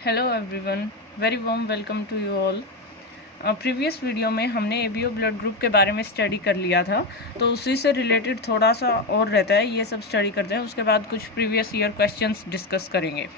Hello everyone, very warm welcome to you all. Previous video में हमने ABO blood group के बारे में स्टडी कर लिया था, तो उसी से रिलेटेड थोड़ा सा और रहता है, ये सब स्टडी करते हैं। उसके बाद कुछ प्रीवियस ईयर क्वेश्चंस डिस्कस करेंगे।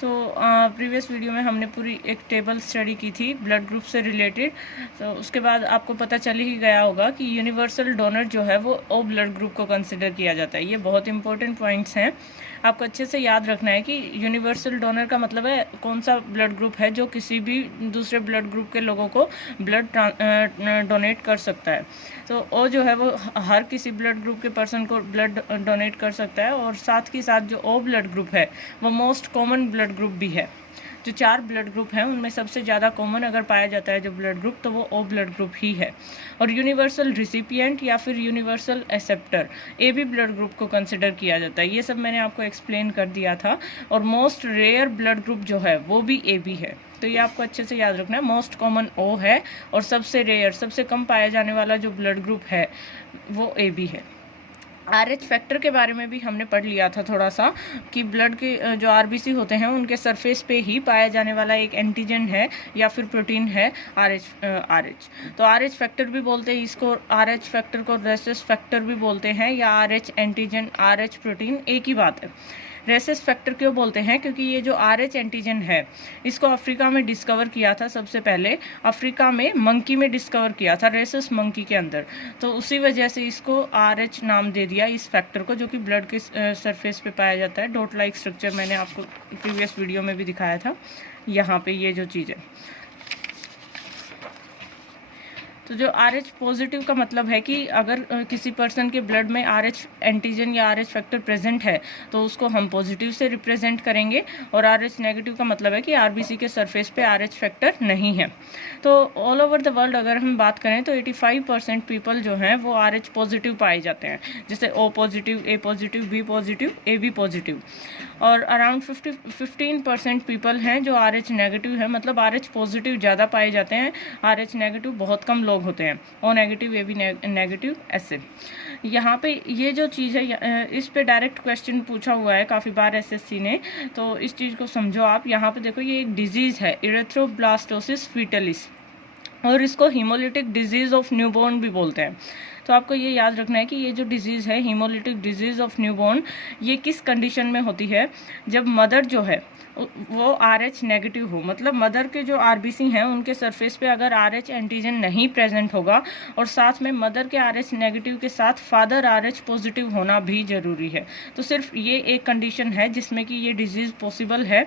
तो प्रीवियस वीडियो में हमने पूरी एक टेबल स्टडी की थी ब्लड ग्रुप से रिलेटेड। तो उसके बाद आपको पता चल ही गया होगा कि यूनिवर्सल डोनर जो है वो ओ ब्लड ग्रुप को कंसिडर किया जाता है। ये बहुत इंपॉर्टेंट पॉइंट्स हैं, आपको अच्छे से याद रखना है कि यूनिवर्सल डोनर का मतलब है कौन सा ब्लड ग्रुप है जो किसी भी दूसरे ब्लड ग्रुप के लोगों को ब्लड डोनेट कर सकता है। तो ओ जो है वो हर किसी ब्लड ग्रुप के पर्सन को ब्लड डोनेट कर सकता है, और साथ ही साथ जो ओ ब्लड ग्रुप है वो मोस्ट कॉमन ब्लड ग्रुप भी है। जो 4 ब्लड ग्रुप हैं उनमें सबसे ज़्यादा कॉमन अगर पाया जाता है जो ब्लड ग्रुप, तो वो ओ ब्लड ग्रुप ही है। और यूनिवर्सल रिसिपिएंट या फिर universal acceptor A B blood group को कंसिडर किया जाता है। ये सब मैंने आपको एक्सप्लेन कर दिया था। और मोस्ट रेयर ब्लड ग्रुप जो है वो भी ए बी है, तो ये आपको अच्छे से याद रखना है। मोस्ट कॉमन ओ है और सबसे रेयर, सबसे कम पाया जाने वाला जो ब्लड ग्रुप है वो ए बी है। RH फैक्टर के बारे में भी हमने पढ़ लिया था थोड़ा सा, कि ब्लड के जो आरबीसी होते हैं उनके सरफेस पे ही पाया जाने वाला एक एंटीजन है या फिर प्रोटीन है RH। तो RH फैक्टर भी बोलते हैं इसको, RH फैक्टर को रेसेस फैक्टर भी बोलते हैं, या RH एंटीजन RH प्रोटीन एक ही बात है। रेसेस फैक्टर क्यों बोलते हैं? क्योंकि ये जो RH एंटीजन है इसको अफ्रीका में डिस्कवर किया था सबसे पहले। अफ्रीका में मंकी में डिस्कवर किया था, रेसेस मंकी के अंदर। तो उसी वजह से इसको RH नाम दे दिया इस फैक्टर को, जो कि ब्लड के सरफेस पे पाया जाता है। डॉट लाइक स्ट्रक्चर मैंने आपको प्रीवियस वीडियो में भी दिखाया था। यहाँ पे ये जो चीज़ है, तो जो RH पॉजिटिव का मतलब है कि अगर किसी पर्सन के ब्लड में RH एंटीजन या RH फैक्टर प्रेजेंट है तो उसको हम पॉजिटिव से रिप्रेजेंट करेंगे। और RH नेगेटिव का मतलब है कि RBC के सरफेस पे RH फैक्टर नहीं है। तो ऑल ओवर द वर्ल्ड अगर हम बात करें तो 85% पीपल जो हैं वो RH पॉजिटिव पाए जाते हैं, जैसे O positive, A positive, B positive, AB positive. और अराउंड 15% पीपल हैं जो RH नेगेटिव है, मतलब RH पॉजिटिव ज़्यादा पाए जाते हैं, RH नेगेटिव बहुत कम लोग होते हैं। O नेगेटिव, AB नेगेटिव, ऐसे। यहाँ पे ये जो चीज़ है, इस पे डायरेक्ट क्वेश्चन पूछा हुआ है काफ़ी बार SSC ने, तो इस चीज़ को समझो आप। यहाँ पे देखो, ये एक डिजीज़ है इरेथ्रोब्लास्टोसिस फीटलिस, और इसको हीमोलिटिक डिजीज़ ऑफ न्यूबॉर्न भी बोलते हैं। तो आपको ये याद रखना है कि ये जो डिजीज़ है हीमोलिटिक डिजीज़ ऑफ न्यूबॉर्न, ये किस कंडीशन में होती है? जब मदर जो है वो RH नेगेटिव हो, मतलब मदर के जो RBC हैं उनके सरफेस पे अगर RH एंटीजन नहीं प्रेजेंट होगा, और साथ में मदर के RH नेगेटिव के साथ फादर RH पॉजिटिव होना भी ज़रूरी है। तो सिर्फ ये एक कंडीशन है जिसमें कि ये डिजीज़ पॉसिबल है।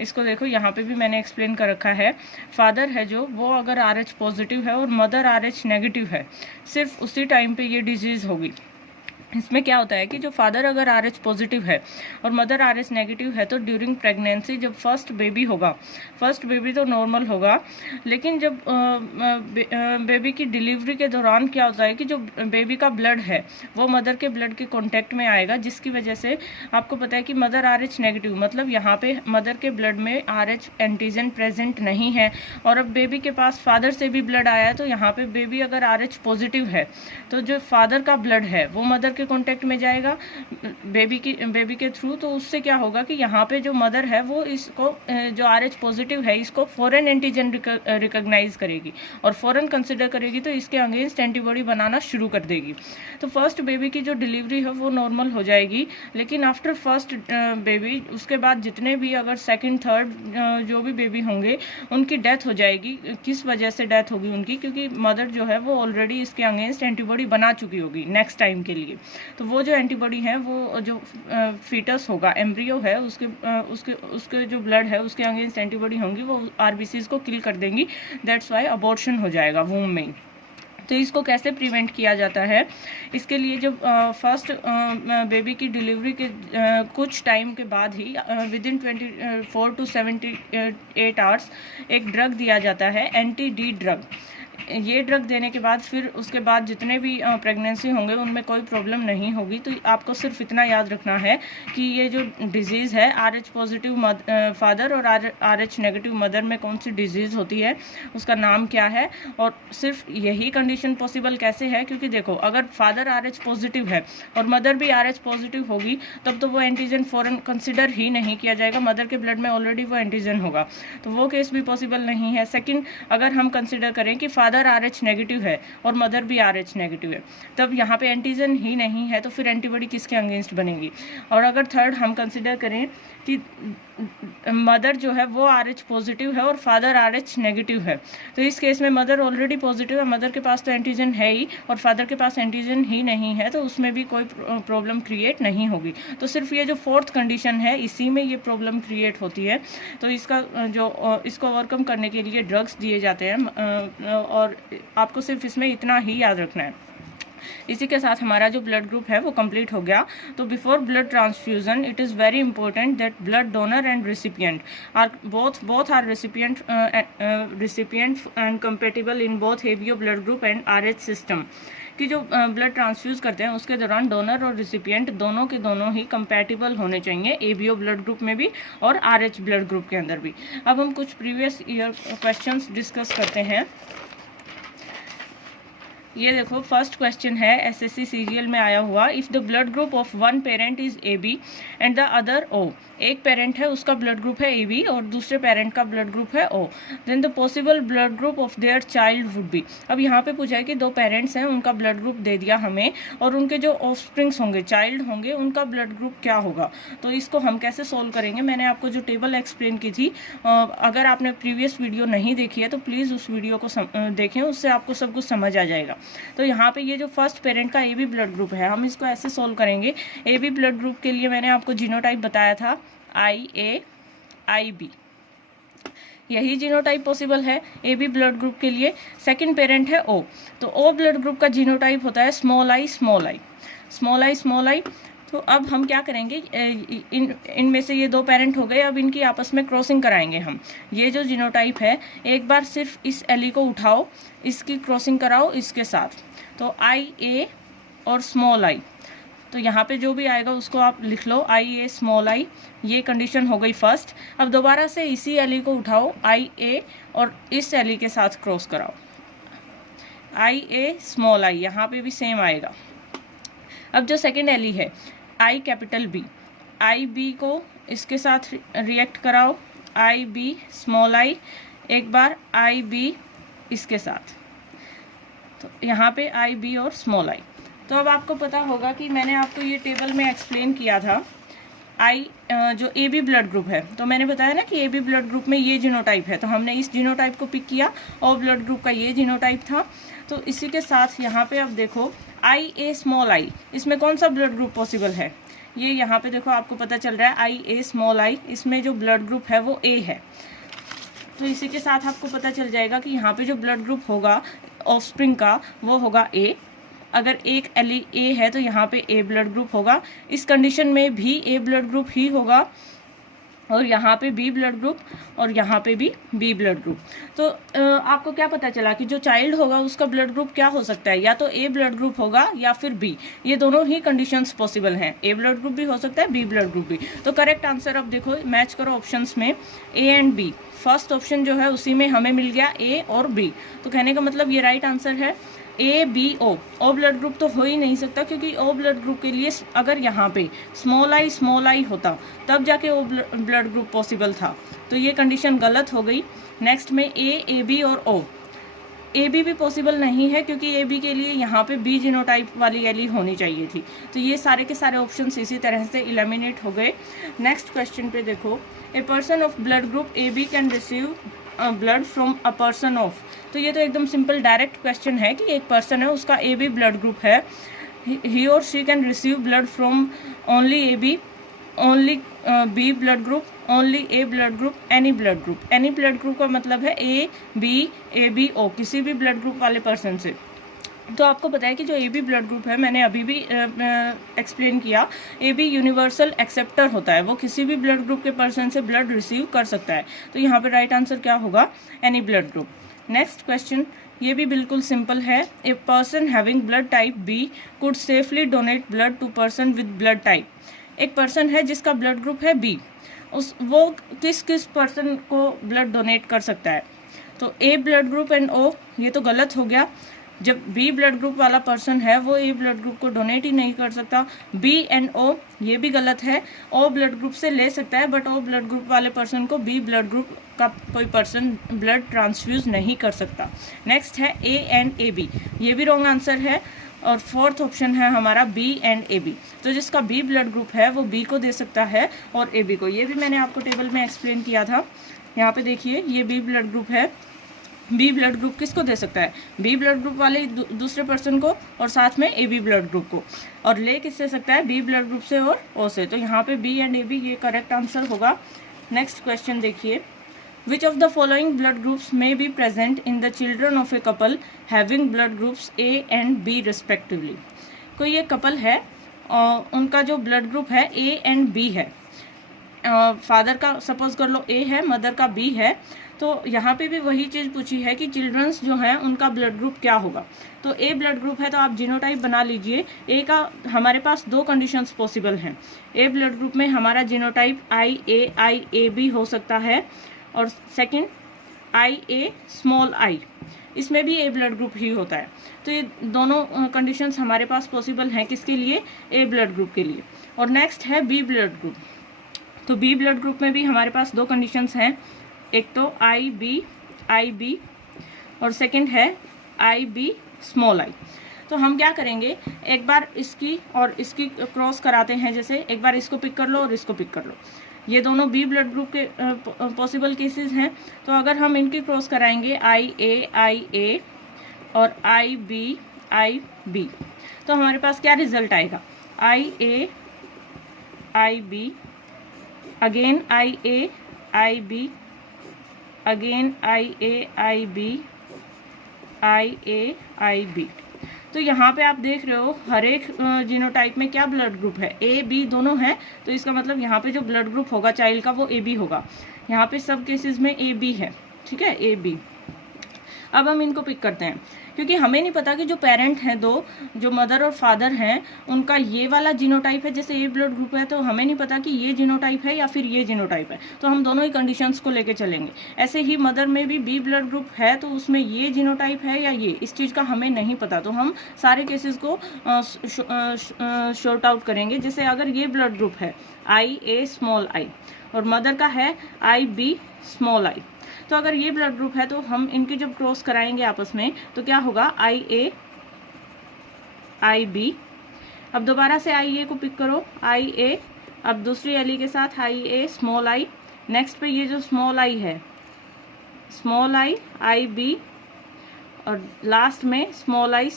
इसको देखो, यहाँ पे भी मैंने एक्सप्लेन कर रखा है। फादर है जो, वो अगर RH पॉजिटिव है और मदर RH नेगेटिव है, सिर्फ उसी टाइम पे ये डिजीज़ होगी। इसमें क्या होता है कि जो फादर अगर RH पॉजिटिव है और मदर RH नेगेटिव है, तो ड्यूरिंग प्रेगनेंसी जब फर्स्ट बेबी होगा, फर्स्ट बेबी तो नॉर्मल होगा, लेकिन जब बेबी की डिलीवरी के दौरान क्या होता है कि जो बेबी का ब्लड है वो मदर के ब्लड के कांटेक्ट में आएगा, जिसकी वजह से आपको पता है कि मदर RH नेगेटिव, मतलब यहाँ पे मदर के ब्लड में RH एंटीजन प्रेजेंट नहीं है, और अब बेबी के पास फादर से भी ब्लड आया है, तो यहाँ पे बेबी अगर RH पॉजिटिव है तो जो फादर का ब्लड है वो मदर के कांटेक्ट में जाएगा बेबी के थ्रू। तो उससे क्या होगा कि यहाँ पे जो मदर है वो इसको, जो RH पॉजिटिव है, इसको फॉरेन एंटीजन रिकॉग्नाइज करेगी और फॉरेन कंसिडर करेगी, तो इसके अगेंस्ट एंटीबॉडी बनाना शुरू कर देगी। तो फर्स्ट बेबी की जो डिलीवरी है वो नॉर्मल हो जाएगी, लेकिन आफ्टर फर्स्ट बेबी उसके बाद जितने भी अगर सेकंड थर्ड जो भी बेबी होंगे उनकी डेथ हो जाएगी। किस वजह से डेथ होगी उनकी? क्योंकि मदर जो है वो ऑलरेडी इसके अगेंस्ट एंटीबॉडी बना चुकी होगी नेक्स्ट टाइम के लिए। तो वो जो एंटीबॉडी है, वो जो फीटस होगा, एम्ब्रियो है, उसके जो ब्लड है उसके अगेंस्ट एंटीबॉडी होंगी, वो RBCs को किल कर देंगी। दैट्स वाई अबॉर्शन हो जाएगा वूम में। तो इसको कैसे प्रिवेंट किया जाता है? इसके लिए जब फर्स्ट बेबी की डिलीवरी के कुछ टाइम के बाद ही, विदिन 24 to 78 आवर्स, एक ड्रग दिया जाता है, एंटी-D ड्रग। ये ड्रग देने के बाद फिर उसके बाद जितने भी प्रेगनेंसी होंगे उनमें कोई प्रॉब्लम नहीं होगी। तो आपको सिर्फ इतना याद रखना है कि ये जो डिजीज़ है RH पॉजिटिव फादर और RH नेगेटिव मदर में कौन सी डिजीज़ होती है, उसका नाम क्या है। और सिर्फ यही कंडीशन पॉसिबल कैसे है, क्योंकि देखो अगर फादर RH पॉजिटिव है और मदर भी RH पॉजिटिव होगी तब तो वो एंटीजन फ़ौरन कंसिडर ही नहीं किया जाएगा, मदर के ब्लड में ऑलरेडी वो एंटीजन होगा, तो वो केस भी पॉसिबल नहीं है। सेकेंड, अगर हम कंसिडर करें कि फादर RH नेगेटिव है और मदर भी RH नेगेटिव है, तब यहाँ पे एंटीजन ही नहीं है, तो फिर एंटीबॉडी किसके अगेंस्ट बनेगी। और अगर थर्ड हम कंसिडर करें कि मदर जो है वो RH पॉजिटिव है और फादर RH नेगेटिव है, तो इस केस में मदर ऑलरेडी पॉजिटिव है, मदर के पास तो एंटीजन है ही और फादर के पास एंटीजन ही नहीं है, तो उसमें भी कोई प्रॉब्लम क्रिएट नहीं होगी। तो सिर्फ ये जो फोर्थ कंडीशन है इसी में ये प्रॉब्लम क्रिएट होती है। तो इसका इसको ओवरकम करने के लिए ड्रग्स दिए जाते हैं और आपको सिर्फ इसमें इतना ही याद रखना है। इसी के साथ हमारा जो ब्लड ग्रुप है वो कंप्लीट हो गया। तो before blood transfusion it is very important that blood donor and recipient are both are recipient and compatible in both ABO blood group and RH system. कि जो ब्लड ट्रांसफ्यूज़ करते हैं उसके दौरान डोनर और रिसिपिएंट दोनों के दोनों ही कंपैटिबल होने चाहिए, एबीओ ब्लड ग्रुप में भी और RH ब्लड ग्रुप के अंदर भी। अब हम कुछ प्रीवियस ईयर क्वेश्चंस डिस्कस करते हैं। ये देखो फर्स्ट क्वेश्चन है SSC सीरियल में आया हुआ, if the blood group of one parent is AB and the other O, एक पेरेंट है उसका ब्लड ग्रुप है AB और दूसरे पेरेंट का ब्लड ग्रुप है O, then the possible blood group of their child would be. अब यहाँ पे पूछा है कि दो पेरेंट्स हैं, उनका ब्लड ग्रुप दे दिया हमें और उनके जो ऑफस्प्रिंग्स होंगे, चाइल्ड होंगे, उनका ब्लड ग्रुप क्या होगा। तो इसको हम कैसे सोल्व करेंगे, मैंने आपको जो टेबल एक्सप्लेन की थी, अगर आपने प्रीवियस वीडियो नहीं देखी है तो प्लीज़ उस वीडियो को देखें, उससे आपको सब कुछ समझ आ जाएगा। तो यहाँ पे ये जो फर्स्ट पेरेंट का AB ब्लड ग्रुप है, हम इसको ऐसे सोल्व करेंगे। AB ब्लड ग्रुप के लिए मैंने आपको जीनोटाइप बताया था IA IB, यही जीनोटाइप पॉसिबल है AB ब्लड ग्रुप के लिए। सेकंड पेरेंट है O, तो O ब्लड ग्रुप का जीनोटाइप होता है स्मॉल i। तो अब हम क्या करेंगे, इनमें से ये दो पेरेंट हो गए, अब इनकी आपस में क्रॉसिंग कराएंगे हम। ये जो जीनोटाइप है एक बार सिर्फ इस एली को उठाओ, इसकी क्रॉसिंग कराओ इसके साथ, तो IA और स्मॉल i। तो यहाँ पे जो भी आएगा उसको आप लिख लो IA स्मॉल i, ये कंडीशन हो गई फर्स्ट। अब दोबारा से इसी एली को उठाओ, IA और इस एली के साथ क्रॉस कराओ, IA स्मॉल i, यहाँ पे भी सेम आएगा। अब जो सेकेंड एली है I कैपिटल B, IB को इसके साथ रिएक्ट कराओ, IB स्मॉल i, एक बार IB इसके साथ, तो यहाँ पे IB और स्मॉल i। तो अब आपको पता होगा कि मैंने आपको ये टेबल में एक्सप्लेन किया था जो AB ब्लड ग्रुप है, तो मैंने बताया ना कि AB ब्लड ग्रुप में ये जीनोटाइप है, तो हमने इस जीनोटाइप को पिक किया और ब्लड ग्रुप का ये जीनोटाइप था। तो इसी के साथ यहाँ पे अब देखो IA स्मॉल i, इसमें कौन सा ब्लड ग्रुप पॉसिबल है, ये यहाँ पे देखो आपको पता चल रहा है IA स्मॉल i, इसमें जो ब्लड ग्रुप है वो A है। तो इसी के साथ आपको पता चल जाएगा कि यहाँ पे जो ब्लड ग्रुप होगा ऑफस्प्रिंग का वो होगा A। अगर एक एली A है तो यहाँ पे A ब्लड ग्रुप होगा, इस कंडीशन में भी A ब्लड ग्रुप ही होगा, और यहाँ पे B ब्लड ग्रुप और यहाँ पे भी B ब्लड ग्रुप। तो आपको क्या पता चला कि जो चाइल्ड होगा उसका ब्लड ग्रुप क्या हो सकता है, या तो A ब्लड ग्रुप होगा या फिर B, ये दोनों ही कंडीशंस पॉसिबल हैं। A ब्लड ग्रुप भी हो सकता है, B ब्लड ग्रुप भी। तो करेक्ट आंसर अब देखो, मैच करो ऑप्शंस में A and B। First option जो है उसी में हमें मिल गया A और B, तो कहने का मतलब ये राइट आंसर है ABO। O ब्लड ग्रुप तो हो ही नहीं सकता, क्योंकि O ब्लड ग्रुप के लिए अगर यहाँ पे स्मॉल i होता तब जाके O ब्लड ग्रुप पॉसिबल था, तो ये कंडीशन गलत हो गई। नेक्स्ट में A, AB और O, AB भी पॉसिबल नहीं है क्योंकि AB के लिए यहाँ पे B जीनोटाइप वाली एली होनी चाहिए थी। तो ये सारे के सारे ऑप्शंस इसी तरह से एलिमिनेट हो गए। नेक्स्ट क्वेश्चन पे देखो, a person of blood group AB can receive blood from a person of. तो ये तो एकदम सिंपल डायरेक्ट क्वेश्चन है कि एक पर्सन है उसका AB ब्लड ग्रुप है, ही और she can receive blood from only AB, only B blood group, only A blood group, any blood group. Any blood group का मतलब है A, B, AB, O, किसी भी ब्लड ग्रुप वाले पर्सन से। तो आपको पता है कि जो AB ब्लड ग्रुप है, मैंने अभी भी एक्सप्लेन किया, AB यूनिवर्सल एक्सेप्टर होता है, वो किसी भी ब्लड ग्रुप के पर्सन से ब्लड रिसीव कर सकता है। तो यहाँ पे राइट आंसर क्या होगा, any blood group. Next question, ये भी बिल्कुल सिंपल है। A person having blood type B could safely donate blood to person with blood type. एक पर्सन है जिसका ब्लड ग्रुप है बी, वो किस किस पर्सन को ब्लड डोनेट कर सकता है? तो ए ब्लड ग्रुप एंड ओ, ये तो गलत हो गया। जब बी ब्लड ग्रुप वाला पर्सन है वो ए ब्लड ग्रुप को डोनेट ही नहीं कर सकता। बी एंड ओ, ये भी गलत है। ओ ब्लड ग्रुप से ले सकता है बट ओ ब्लड ग्रुप वाले पर्सन को बी ब्लड ग्रुप का कोई पर्सन ब्लड ट्रांसफ्यूज नहीं कर सकता। नेक्स्ट है ए एंड ए बी, ये भी रॉन्ग आंसर है। और फोर्थ ऑप्शन है हमारा बी एंड ए बी, तो जिसका बी ब्लड ग्रुप है वो बी को दे सकता है और ए बी को। ये भी मैंने आपको टेबल में एक्सप्लेन किया था। यहाँ पे देखिए, ये बी ब्लड ग्रुप है। बी ब्लड ग्रुप किसको दे सकता है? बी ब्लड ग्रुप वाले दूसरे पर्सन को और साथ में ए बी ब्लड ग्रुप को। और ले किससे सकता है? बी ब्लड ग्रुप से और ओ से। तो यहाँ पे बी एंड ए बी ये करेक्ट आंसर होगा। नेक्स्ट क्वेश्चन देखिए, which of the following blood groups may be present in the children of a couple having blood groups A and B respectively. कोई ये कपल है और उनका जो blood group है ए एंड बी है। फादर का सपोज कर लो ए है, मदर का बी है। तो यहाँ पे भी वही चीज़ पूछी है कि चिल्ड्रंस जो हैं उनका ब्लड ग्रुप क्या होगा। तो ए ब्लड ग्रुप है तो आप जीनोटाइप बना लीजिए। ए का हमारे पास दो कंडीशंस पॉसिबल हैं। ए ब्लड ग्रुप में हमारा जीनोटाइप आई ए बी हो सकता है और सेकंड आई ए स्मॉल आई, इसमें भी ए ब्लड ग्रुप ही होता है। तो ये दोनों कंडीशंस हमारे पास पॉसिबल हैं किसके लिए? ए ब्लड ग्रुप के लिए। और नेक्स्ट है बी ब्लड ग्रुप। तो बी ब्लड ग्रुप में भी हमारे पास दो कंडीशंस हैं, एक तो आई बी और सेकंड है आई बी स्मॉल आई। तो हम क्या करेंगे, एक बार इसकी और इसकी क्रॉस कराते हैं। जैसे एक बार इसको पिक कर लो और इसको पिक कर लो, ये दोनों बी ब्लड ग्रुप के पॉसिबल केसेस हैं। तो अगर हम इनकी क्रॉस कराएंगे आई ए और आई बी, तो हमारे पास क्या रिजल्ट आएगा? I B again I B again I B. तो यहाँ पे आप देख रहे हो हर एक जीनोटाइप में क्या ब्लड ग्रुप है? ए बी दोनों है। तो इसका मतलब यहाँ पे जो ब्लड ग्रुप होगा चाइल्ड का वो ए बी होगा। यहाँ पे सब केसेस में ए बी है, ठीक है, ए बी। अब हम इनको पिक करते हैं क्योंकि हमें नहीं पता कि जो पेरेंट हैं दो, जो मदर और फादर हैं, उनका ये वाला जीनोटाइप है। जैसे ए ब्लड ग्रुप है तो हमें नहीं पता कि ये जीनोटाइप है या फिर ये जीनोटाइप है, तो हम दोनों ही कंडीशंस को लेके चलेंगे। ऐसे ही मदर में भी बी ब्लड ग्रुप है तो उसमें ये जीनोटाइप है या ये, इस चीज़ का हमें नहीं पता। तो हम सारे केसेस को शॉर्ट आउट करेंगे। जैसे अगर ये ब्लड ग्रुप है आई ए स्मॉल आई और मदर का है आई बी स्मॉल आई, तो अगर ये ब्लड ग्रुप है तो हम इनकी जब क्रॉस कराएंगे आपस में तो क्या होगा? आई ए आई बी। अब दोबारा से आई ए को पिक करो, आई ए, अब दूसरी एली के साथ आई ए स्मॉल आई। नेक्स्ट पे ये जो स्मॉल आई है, स्मॉल आई बी और लास्ट में स्मॉल आई।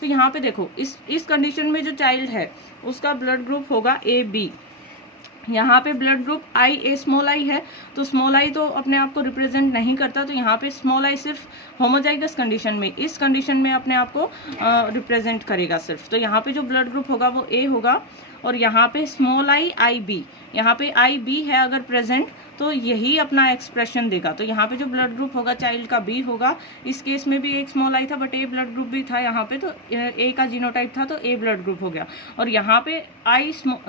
तो यहाँ पे देखो इस कंडीशन में जो चाइल्ड है उसका ब्लड ग्रुप होगा ए बी। यहाँ पे blood group I A small I है तो स्मॉल आई तो अपने आप को रिप्रेजेंट नहीं करता, तो यहाँ पे स्मॉल आई सिर्फ होमोजाइगस कंडीशन में, इस कंडीशन में अपने आप को रिप्रेजेंट करेगा सिर्फ। तो यहाँ पे जो ब्लड ग्रुप होगा वो ए होगा और यहाँ पे स्मॉल आई बी, यहाँ पे आई बी है अगर प्रेजेंट तो यही अपना एक्सप्रेशन देगा। तो यहाँ पे जो ब्लड ग्रुप होगा चाइल्ड का बी होगा। इस केस में भी एक स्मॉल आई था बट ए ब्लड ग्रुप भी था यहाँ पे, तो ए का जीनोटाइप था तो ए ब्लड ग्रुप हो गया। और यहाँ पे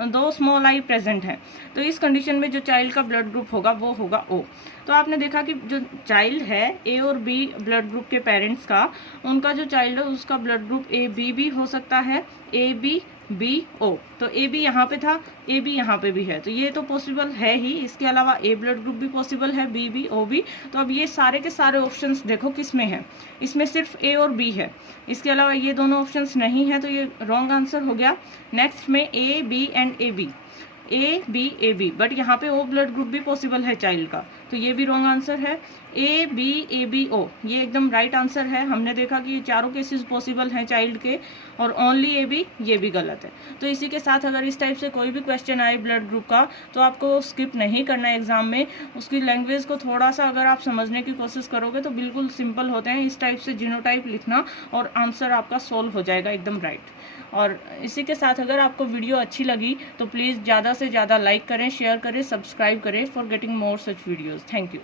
दो स्मॉल आई प्रेजेंट है तो इस कंडीशन में जो चाइल्ड का ब्लड ग्रुप होगा वो होगा ओ। तो आपने देखा कि जो चाइल्ड है ए और बी ब्लड ग्रुप के पेरेंट्स का, उनका जो चाइल्ड है उसका ब्लड ग्रुप ए बी भी हो सकता है, ए बी बी ओ। तो ए बी यहाँ पे था, ए बी यहाँ पे भी है, तो ये तो पॉसिबल है ही। इसके अलावा ए ब्लड ग्रुप भी पॉसिबल है, बी बी ओ बी। तो अब ये सारे के सारे ऑप्शंस देखो किस में है, इसमें सिर्फ ए और बी है, इसके अलावा ये दोनों ऑप्शंस नहीं है, तो ये रॉन्ग आंसर हो गया। नेक्स्ट में A B and A B, A B, but यहाँ पे ओ ब्लड ग्रुप भी पॉसिबल है चाइल्ड का, तो ये भी रॉन्ग आंसर है। ए बी ओ ये एकदम राइट आंसर है। हमने देखा कि ये चारों केसेस पॉसिबल हैं चाइल्ड के, और ओनली ए बी ये भी गलत है। तो इसी के साथ अगर इस टाइप से कोई भी क्वेश्चन आए ब्लड ग्रुप का तो आपको स्किप नहीं करना है एग्जाम में। उसकी लैंग्वेज को थोड़ा सा अगर आप समझने की कोशिश करोगे तो बिल्कुल सिंपल होते हैं। इस टाइप से जीनोटाइप लिखना और आंसर आपका सोल्व हो जाएगा एकदम राइट। और इसी के साथ अगर आपको वीडियो अच्छी लगी तो प्लीज़ ज़्यादा से ज़्यादा लाइक करें, शेयर करें, सब्सक्राइब करें for getting more such videos. Thank you.